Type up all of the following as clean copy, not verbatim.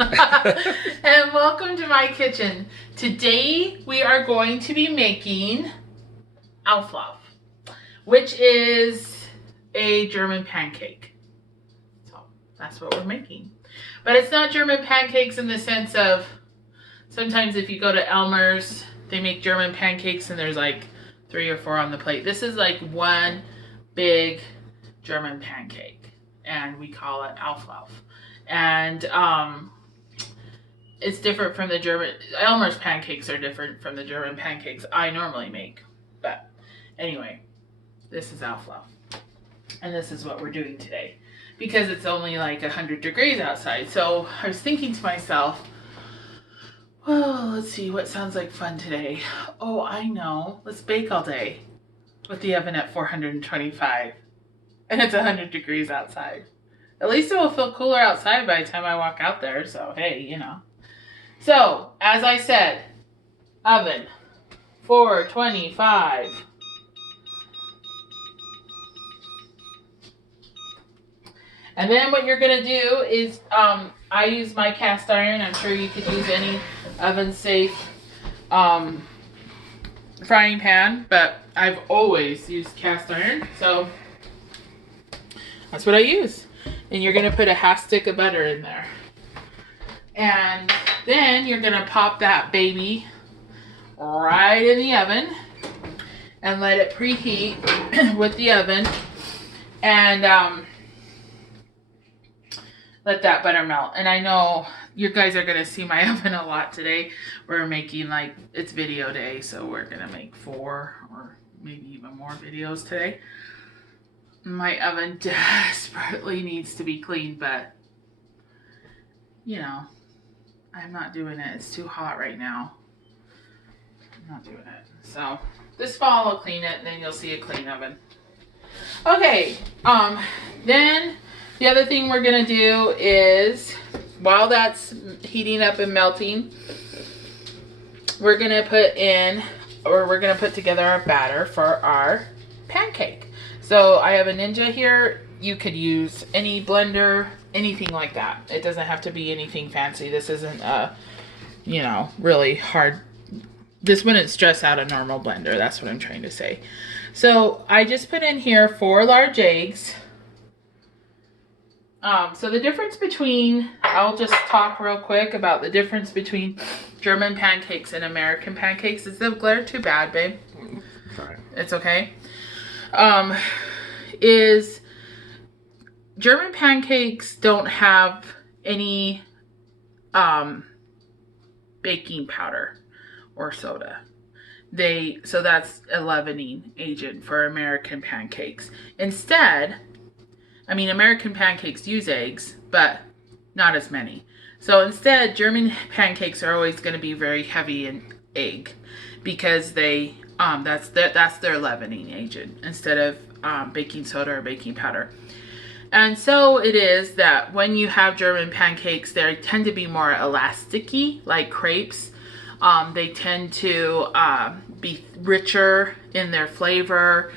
And welcome to my kitchen. Today we are going to be making Auflauf, which is a German pancake. So that's what we're making. But it's not German pancakes in the sense of sometimes if you go to Elmer's, they make German pancakes and there's like 3 or 4 on the plate. This is like one big German pancake and we call it Auflauf. And it's different from the German, Elmer's pancakes are different from the German pancakes I normally make. But anyway, this is Auflauf. And this is what we're doing today. Because it's only like 100 degrees outside. So I was thinking to myself, well, let's see what sounds like fun today. Oh, I know. Let's bake all day with the oven at 425. And it's 100 degrees outside. At least it will feel cooler outside by the time I walk out there. So, hey, you know. So, as I said, oven, 425. And then what you're going to do is, I use my cast iron. I'm sure you could use any oven-safe frying pan, but I've always used cast iron. So, that's what I use. And you're going to put a half stick of butter in there. And then you're going to pop that baby right in the oven and let it preheat with the oven. And let that butter melt. And I know you guys are going to see my oven a lot today. We're making like, it's video day, so we're going to make 4 or maybe even more videos today. My oven desperately needs to be cleaned, but you know, I'm not doing it. It's too hot right now. I'm not doing it. So this fall I'll clean it and then you'll see a clean oven. Okay, then the other thing we're gonna do is while that's heating up and melting, we're gonna put together our batter for our pancake. So I have a Ninja here. You could use any blender, anything like that. It doesn't have to be anything fancy. This isn't you know, really hard. This wouldn't stress out a normal blender. That's what I'm trying to say. So I just put in here 4 large eggs. So the difference between, I'll just talk real quick about the difference between German pancakes and American pancakes. Is the glare too bad, babe? Sorry. It's okay. Is German pancakes don't have any baking powder or soda. So that's a leavening agent for American pancakes. Instead, I mean, American pancakes use eggs, but not as many. So instead, German pancakes are always going to be very heavy in egg because they that's their leavening agent instead of baking soda or baking powder. And so it is that when you have German pancakes, they tend to be more elasticy, like crepes. They tend to be richer in their flavor,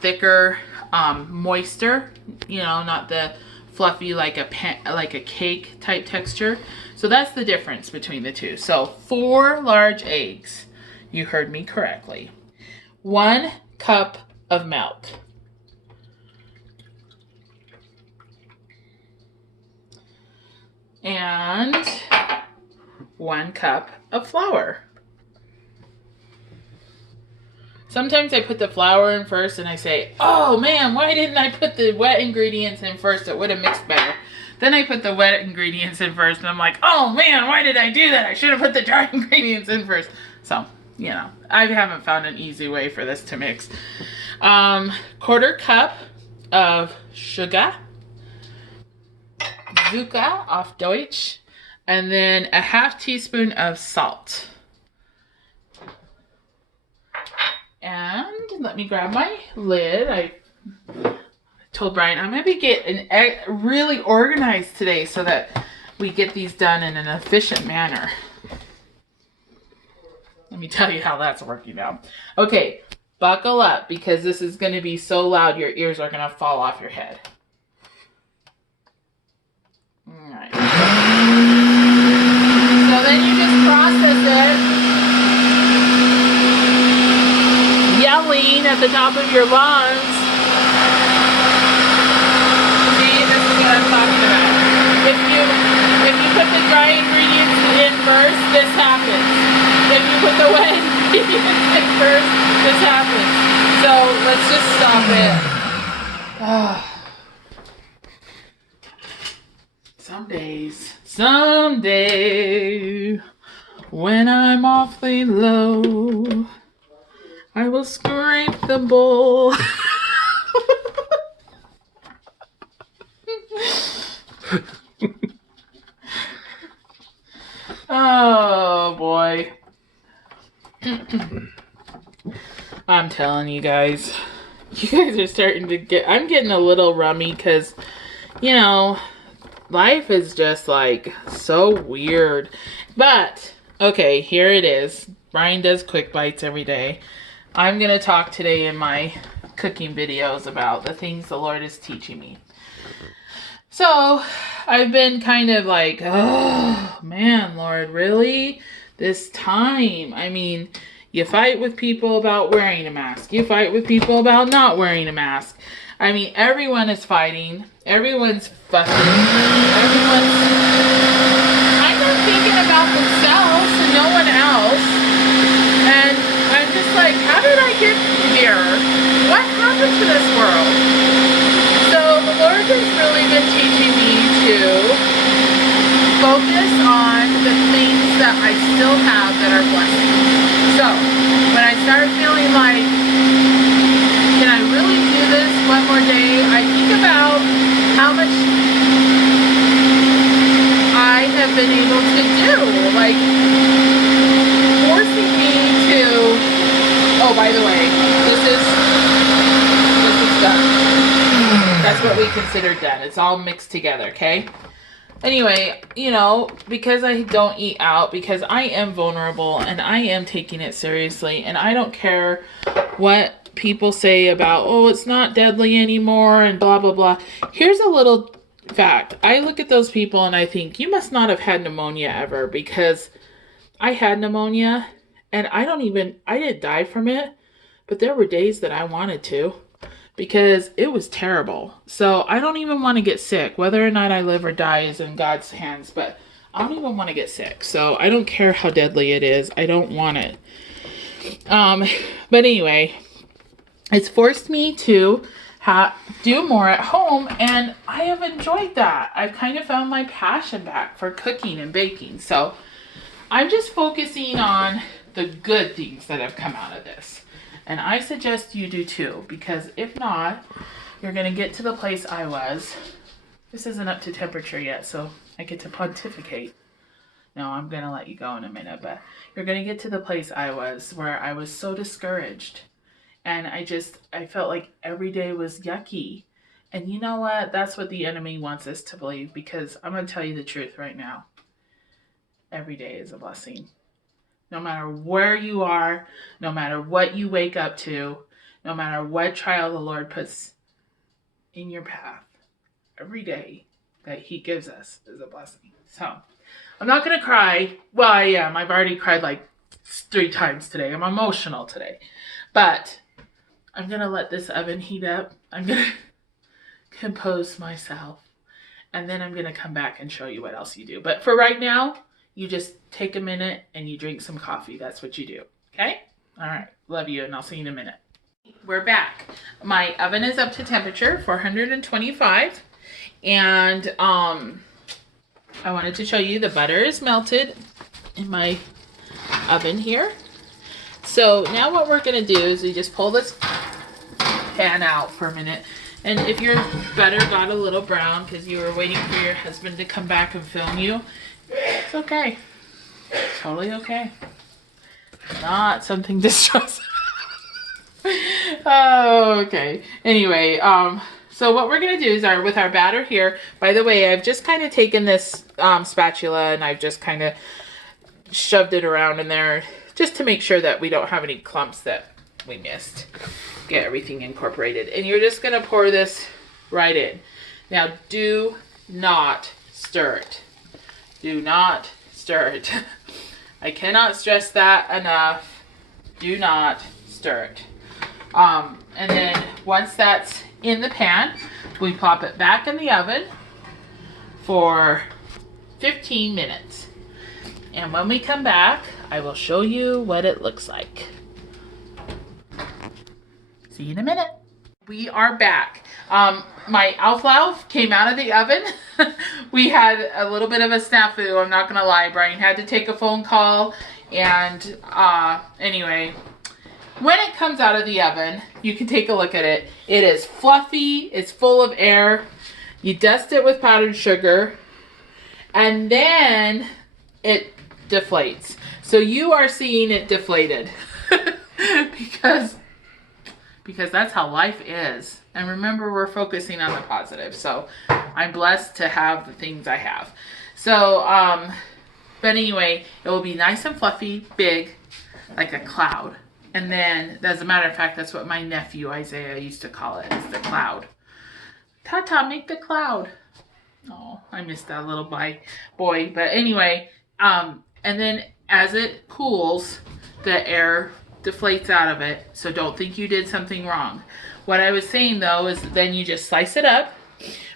thicker, moister. You know, not the fluffy like a cake type texture. So that's the difference between the two. So 4 large eggs. You heard me correctly. 1 cup of milk. And 1 cup of flour. Sometimes I put the flour in first and I say, oh man, why didn't I put the wet ingredients in first? It would have mixed better. Then I put the wet ingredients in first and I'm like, oh man, why did I do that? I should have put the dry ingredients in first. So, you know, I haven't found an easy way for this to mix. 1/4 cup of sugar. Zucker auf Deutsch. And then a 1/2 teaspoon of salt. And let me grab my lid. I told Brian I'm going to be getting really organized today so that we get these done in an efficient manner. Let me tell you how that's working out. Okay, buckle up because this is going to be so loud your ears are going to fall off your head. All right. at the top of your lungs. See, this is what I'm talking about. If you put the dry ingredients in first, this happens. If you put the wet ingredients in first, this happens. So let's just stop it. Someday, when I'm awfully low, I will scrape the bowl. Oh boy. I'm telling you guys are starting to I'm getting a little rummy because, you know, life is just like so weird. But, okay, here it is. Brian does quick bites every day. I'm going to talk today in my cooking videos about the things the Lord is teaching me. So, I've been kind of like, oh, man, Lord, really? This time? I mean, you fight with people about wearing a mask. You fight with people about not wearing a mask. I mean, everyone is fighting. Everyone's fussing. Everyone's kind of thinking about themselves and no one else. And I'm just like, how did I get here? What happened to this world? So the Lord has really been teaching me to focus on the things that I still have that are blessings. So when I start feeling like, can I really do this one more day? I think about how much I have been able to do. Like, forcing me to, oh, by the way, this is done. That's what we consider done. It's all mixed together, okay? Anyway, you know, because I don't eat out, because I am vulnerable and I am taking it seriously, and I don't care what people say about, oh, it's not deadly anymore and blah, blah, blah. Here's a little fact. I look at those people and I think, you must not have had pneumonia ever, because I had pneumonia and I didn't die from it, but there were days that I wanted to, because it was terrible. So I don't even want to get sick. Whether or not I live or die is in God's hands, but I don't even want to get sick. So I don't care how deadly it is. I don't want it. But anyway, it's forced me to do more at home, and I have enjoyed that. I've kind of found my passion back for cooking and baking. So I'm just focusing on the good things that have come out of this. And I suggest you do too, because if not, you're going to get to the place I was. This isn't up to temperature yet, so I get to pontificate. No, I'm going to let you go in a minute, but you're going to get to the place I was, where I was so discouraged. And I felt like every day was yucky. And you know what? That's what the enemy wants us to believe, because I'm going to tell you the truth right now. Every day is a blessing. No matter where you are, no matter what you wake up to, no matter what trial the Lord puts in your path, every day that he gives us is a blessing. So, I'm not going to cry. Well, I am. I've already cried like 3 times today. I'm emotional today. But I'm going to let this oven heat up. I'm going to compose myself. And then I'm going to come back and show you what else you do. But for right now, you just take a minute and you drink some coffee. That's what you do. Okay? All right. Love you, and I'll see you in a minute. We're back. My oven is up to temperature, 425. And I wanted to show you the butter is melted in my oven here. So now what we're going to do is we just pull this pan out for a minute. And if your butter got a little brown because you were waiting for your husband to come back and film you, it's okay. It's totally okay. Not something distressing. Oh, okay. Anyway, so what we're going to do is with our batter here, by the way, I've just kind of taken this spatula and I've just kind of shoved it around in there just to make sure that we don't have any clumps that we missed. Get everything incorporated. And you're just going to pour this right in. Now, do not stir it. Do not stir it. I cannot stress that enough. Do not stir it. And then once that's in the pan, we pop it back in the oven for 15 minutes. And when we come back, I will show you what it looks like. See you in a minute. We are back. My Auflauf came out of the oven. We had a little bit of a snafu, I'm not gonna lie. Brian had to take a phone call, and anyway, when it comes out of the oven, you can take a look at it. It is fluffy, it's full of air. You dust it with powdered sugar, and then it deflates. So you are seeing it deflated because that's how life is. And remember, we're focusing on the positive. So I'm blessed to have the things I have. So, but anyway, it will be nice and fluffy, big, like a cloud. And then, as a matter of fact, that's what my nephew Isaiah used to call it, is the cloud. Tata, make the cloud. Oh, I missed that little boy. But anyway, and then as it cools, the air deflates out of it. So don't think you did something wrong. What I was saying though is then you just slice it up.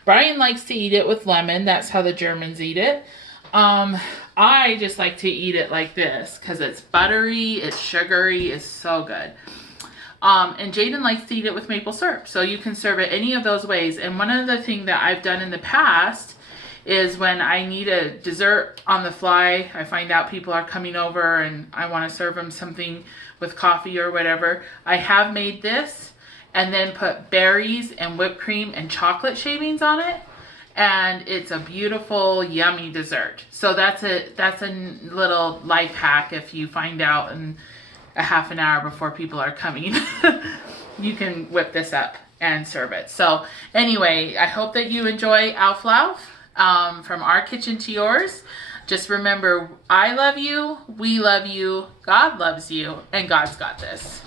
Brian likes to eat it with lemon. That's how the Germans eat it. I just like to eat it like this because it's buttery, it's sugary, it's so good. And Jaden likes to eat it with maple syrup. So you can serve it any of those ways. And one of the things that I've done in the past is when I need a dessert on the fly, I find out people are coming over and I want to serve them something with coffee or whatever. I have made this and then put berries and whipped cream and chocolate shavings on it. And it's a beautiful, yummy dessert. So that's a little life hack if you find out in a half an hour before people are coming. You can whip this up and serve it. So anyway, I hope that you enjoy Auflauf from our kitchen to yours. Just remember, I love you, we love you, God loves you, and God's got this.